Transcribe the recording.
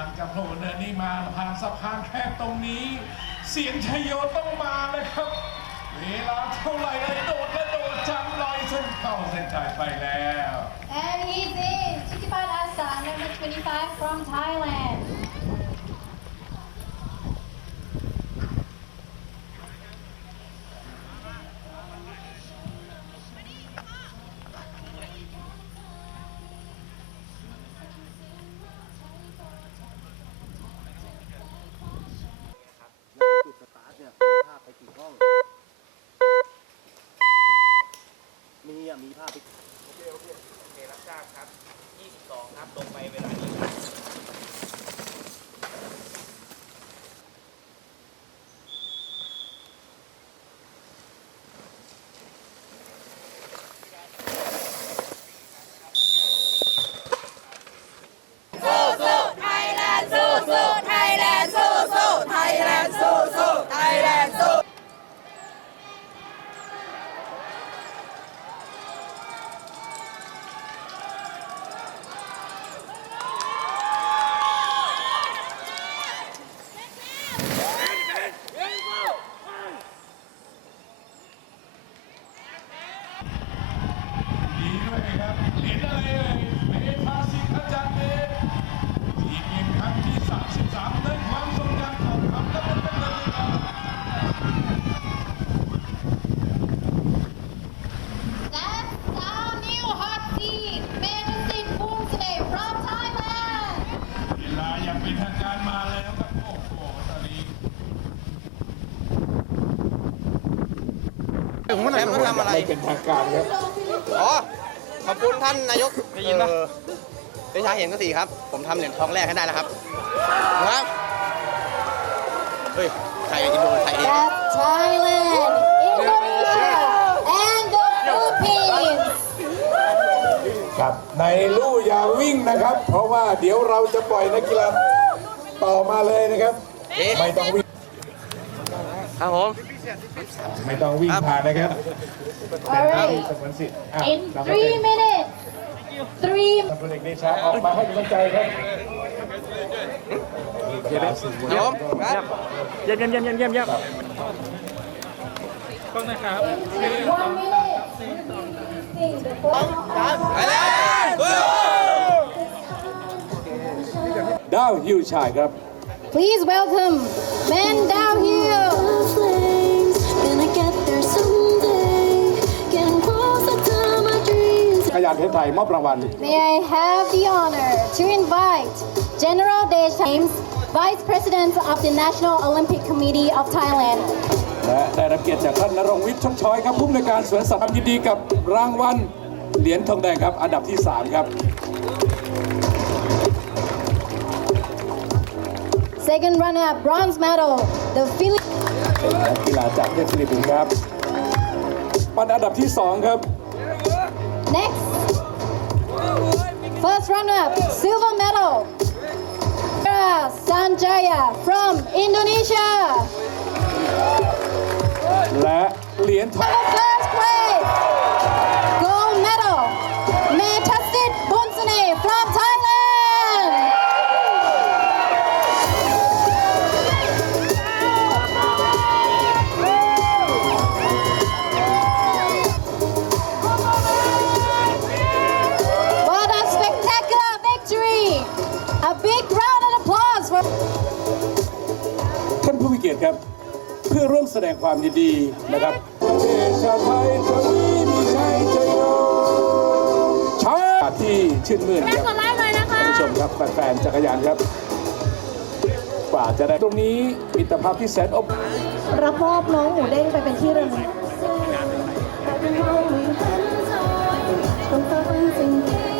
ากโผล่เนินนี่มาผ่านสะพานแคบตรงนี้ เสียงชยโยต้องมาเลยครับ เวลาเท่าไหร่เลยโดดและโดดจำลอยเส้นเข้าเส้นชัยไปแล้ว And he's in. Chikipat Asa, number 25 from Thailand. จุดสตาร์ทเนี่ยมีภาพไปกี่ห้อง มีอะ มีภาพไป โอเครับทราบครับ 22 ครับ ลงไปเวลานี้ครับ ดีด้วยครับเห็นอะไรเอ่ยเมธาสิขจันเดชทีมเกมครั้งที่ 33ในความทรงจำของคำและเป็นเป็นเลยครับ That's our new hot seat, Medicine Boomsday from Thailand. เวลายังเป็นทางการมาแล้วครับ โอ้โห ต อนนี้แชมป์ทำอะไรเป็นทางการครับ อ๋อ ขอบคุณท่านนายกได้ยินปะเดชาเห็นก็สีครับ ผมทำเหรียญทองแรกให้ได้แล้วครับ ครับ เฮ้ยไทยอินโดไทยเอง That's Thailand, Indonesia, and the Philippines. ครับในลู่อย่าวิ่งนะครับ เพราะว่าเดี๋ยวเราจะปล่อยนักกีฬาต่อมาเลยนะครับ เอ๊ะ ไม่ต้องวิ่ง ครับผม ไม่ต้องวิ่งผ่านนะครับ All ที่ right. สงวนสิทธิ์อะ In เราก็ three minutes, three ท่านพลเอกเดชาออกมาให้กำลังใจครับครับผมครับเยี่ยมเยี่ยมเยี่ยมเยี่ยมเยี่ยมเยี่ยม one minute. Sing before ไปเลยดาวฮิวชายครับ Please welcome Men Downhill. flames. Dreams. ขยานเพชรไทยมอบรางวัล May I have the honor to invite General Desh James, Vice President of the National Olympic Committee of Thailand. และได้รับเกียรติจากท่านนรงค์วิทย์ชกช้อยครับผู้อำนวยการสวนสัตว์ยินดีกับรางวัลเหรียญทองแดงครับ อันดับที่ 3 ครับ Second runner-up, bronze medal, the Philippines. เป็นนักกีฬาจากประเทศฟิลิปปินส์ครับปันอันดับที่ 2 ครับ Next, first runner-up, silver medal, Sarah Sanjaya from Indonesia. และเหรียญทอง ยรติครับ เพื่อร่วมแสดงความยินดีนะครับชาติไทยจะมีชัยชนะชาที่ชื่นมื่นครับท่านผู้ชมครับแฟนๆจักรยานครับ กว่าจะได้ตรงนี้มิตรภาพที่แสนอบรับมอบน้องหมูเด้งไปเป็นที่ระลึก Thank you.